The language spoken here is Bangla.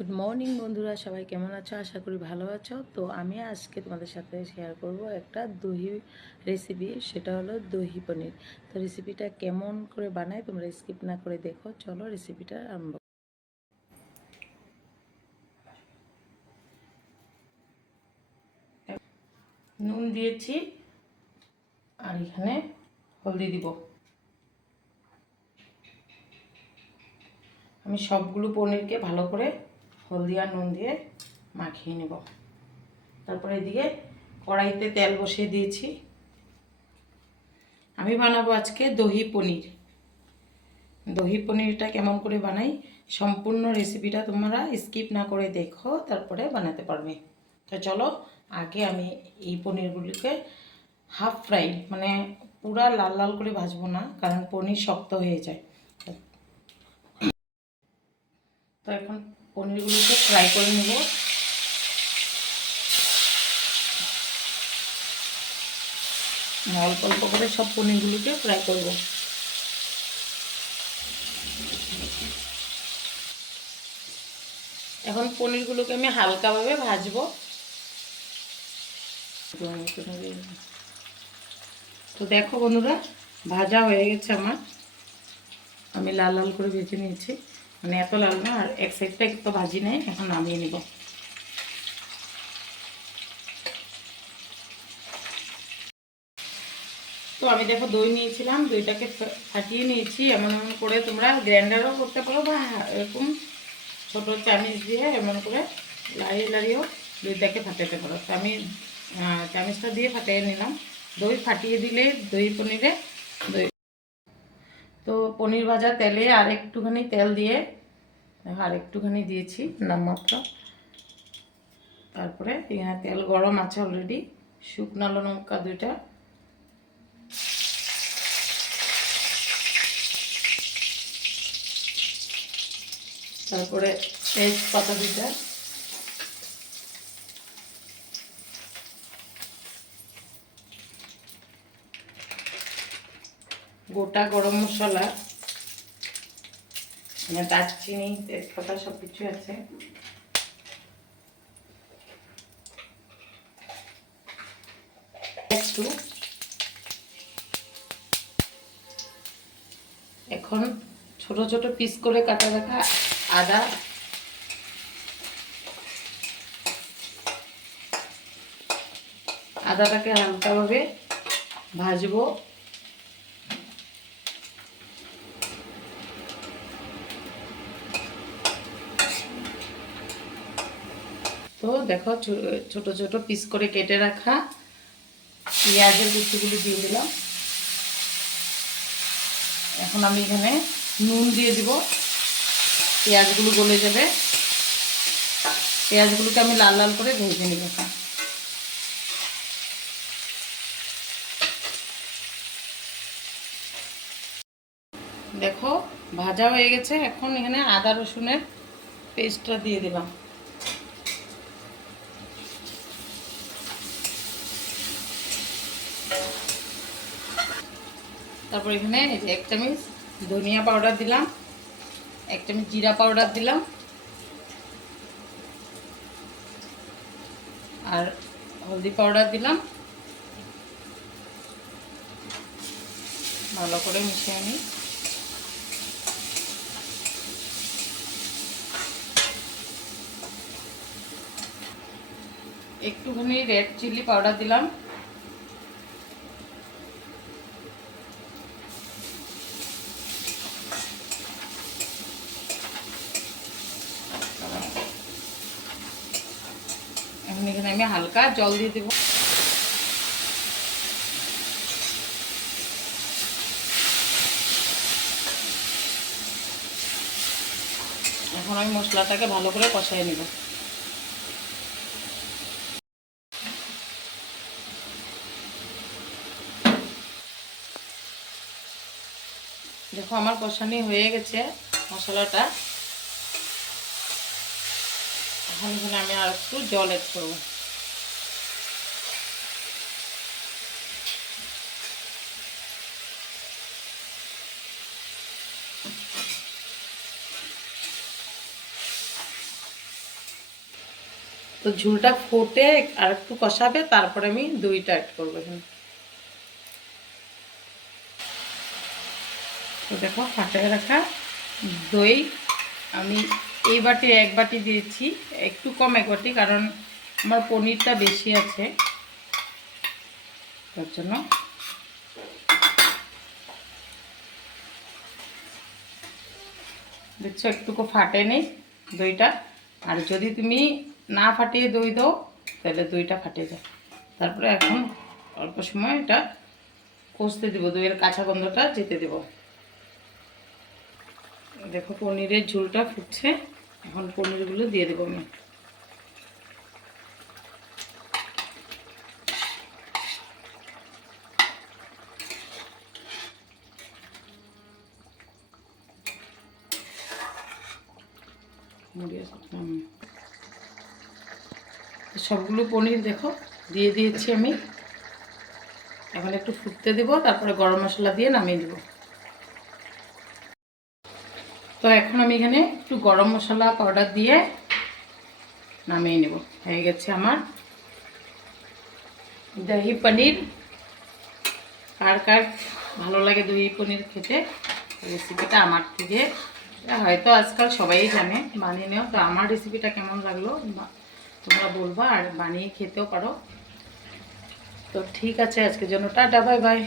গুড মর্নিং বন্ধুরা, সবাই কেমন আছো? আশা করি ভালো আছো। তো আমি আজকে তোমাদের সাথে শেয়ার করব একটা দহি রেসিপি, সেটা হলো দহি পনির। তো রেসিপিটা কেমন করে বানাই তোমরা স্কিপ না করে দেখো। চলো রেসিপিটা আরম্ভ। নুন দিয়েছি আর এখানে হলদি দিব। আমি সবগুলো পনিরকে ভালো করে হলদি আর নুন দিয়ে মাখিয়ে নেব। তারপরে এদিকে কড়াইতে তেল বসিয়ে দিয়েছি। আমি বানাবো আজকে দহি পনির। দহি পনিরটা কেমন করে বানাই সম্পূর্ণ রেসিপিটা তোমরা স্কিপ না করে দেখো, তারপরে বানাতে পারবে। তো চলো, আগে আমি এই পনিরগুলিকে হাফ ফ্রাই, মানে পুরা লাল লাল করে ভাজবো না, কারণ পনির শক্ত হয়ে যায়। তো এখন পনিরগুলিকে ফ্রাই করে নেব। অল্প অল্প করে সব পনিরগুলিকে ফ্রাই করব। এখন পনিরগুলোকে আমি হালকাভাবে ভাজবো। তো দেখো বন্ধুরা, ভাজা হয়ে গেছে আমার। আমি লাল লাল করে ভেজে নিয়েছি, মানে এত লাল না, আর এক সাইডটা একটু ভাজি নেই। এখন নামিয়ে নিব। তো আমি দেখো দই নিয়েছিলাম, দইটাকে ফাটিয়ে নিয়েছি। এমন এমন করে তোমরা গ্রাইন্ডারও করতে পারো, বা এরকম ছোটো চামিচ দিয়ে এমন করে লাড়িয়ে লাড়িয়েও দইটাকে ফাটাতে পারো। তো আমি চামিচটা দিয়ে ফাটিয়ে নিলাম। দই ফাটিয়ে দিলে দই পনিরে দই। তো পনির ভাজা তেলে আর একটুখানি তেল দিয়ে, আর একটুখানি দিয়েছি নামমাত্র। তারপরে এখানে তেল গরম আছে অলরেডি। শুকনো লঙ্কা 2টা, তারপরে তেজপাতা 2টা, গোটা গরম মশলা, মানে দারচিনি তেজপাতা সব কিছু আছে। একটু এখন ছোট ছোট পিস করে কাটা রাখা আদা, আদাটাকে হালকাভাবে ভাজবো। তো দেখো ছোট ছোট পিস করে কেটে রাখা পেঁয়াজের কুচিগুলি দিয়ে দিলাম। এখন আমি এখানে নুন দিয়ে দিব, পেঁয়াজগুলো গলে যাবে। পেঁয়াজগুলোকে আমি লাল লাল করে ভেজে নেব। দেখো ভাজা হয়ে গেছে। এখন এখানে আদা রসুনের পেস্টটা দিয়ে দিলাম। তারপর এখানে এই যে 1 চামচ ধনিয়া পাউডার দিলাম, 1 চামচ জিরা পাউডার দিলাম, আর হলদি পাউডার দিলাম। ভালো করে মিশিয়ে নিই। একটুখানি রেড চিলি পাউডার দিলাম। এখন এখানে আমি হালকা জল দিয়ে দেবো। এখন আমি মশলাটাকে ভালো করে কষাই নেব। দেখো আমার কষানি হয়ে গেছে মশলাটা। এখন এখানে আমি আর একটু জল অ্যাড করবো। তো ঝুলটা ফুটে আর একটু কষাবে, তারপরে আমি দইটা অ্যাড করবো এখানে। তো দেখো ফাটিয়ে রাখা দই আমি এই বাটি এক বাটি দিয়েছি, একটু কম এক বাটি, কারণ আমার পনিরটা বেশি আছে তার জন্য। দেখছো একটুকু ফাটে নেই দইটা। আর যদি তুমি না ফাটিয়ে দই দাও তাহলে দইটা ফাটে যায়। তারপরে এখন অল্প সময় এটা কষতে দেবো, দইয়ের কাঁচা গন্ধটা যেতে দেবো। দেখো পনিরের ঝোলটা ফুটছে, এখন পনিরগুলো দিয়ে দেবো আমি। সবগুলো পনির দেখো দিয়ে দিয়েছি আমি। এখন একটু ফুটতে দেবো, তারপরে গরম মশলা দিয়ে নামিয়ে দেবো। তো এখন আমি এখানে একটু গরম মশলা পাউডার দিয়ে নামিয়ে নেব। হয়ে গেছে আমার দহি পনির। কার কার ভালো লাগে দহি পনির খেতে, রেসিপিটা আমার থেকে হয়তো আজকাল সবাই জানে, বানিয়ে নেও। তো আমার রেসিপিটা কেমন লাগলো তোমরা বলবা, আর বানিয়ে খেতেও পারো। তো ঠিক আছে, আজকের জন্য টাটা, বাই বাই।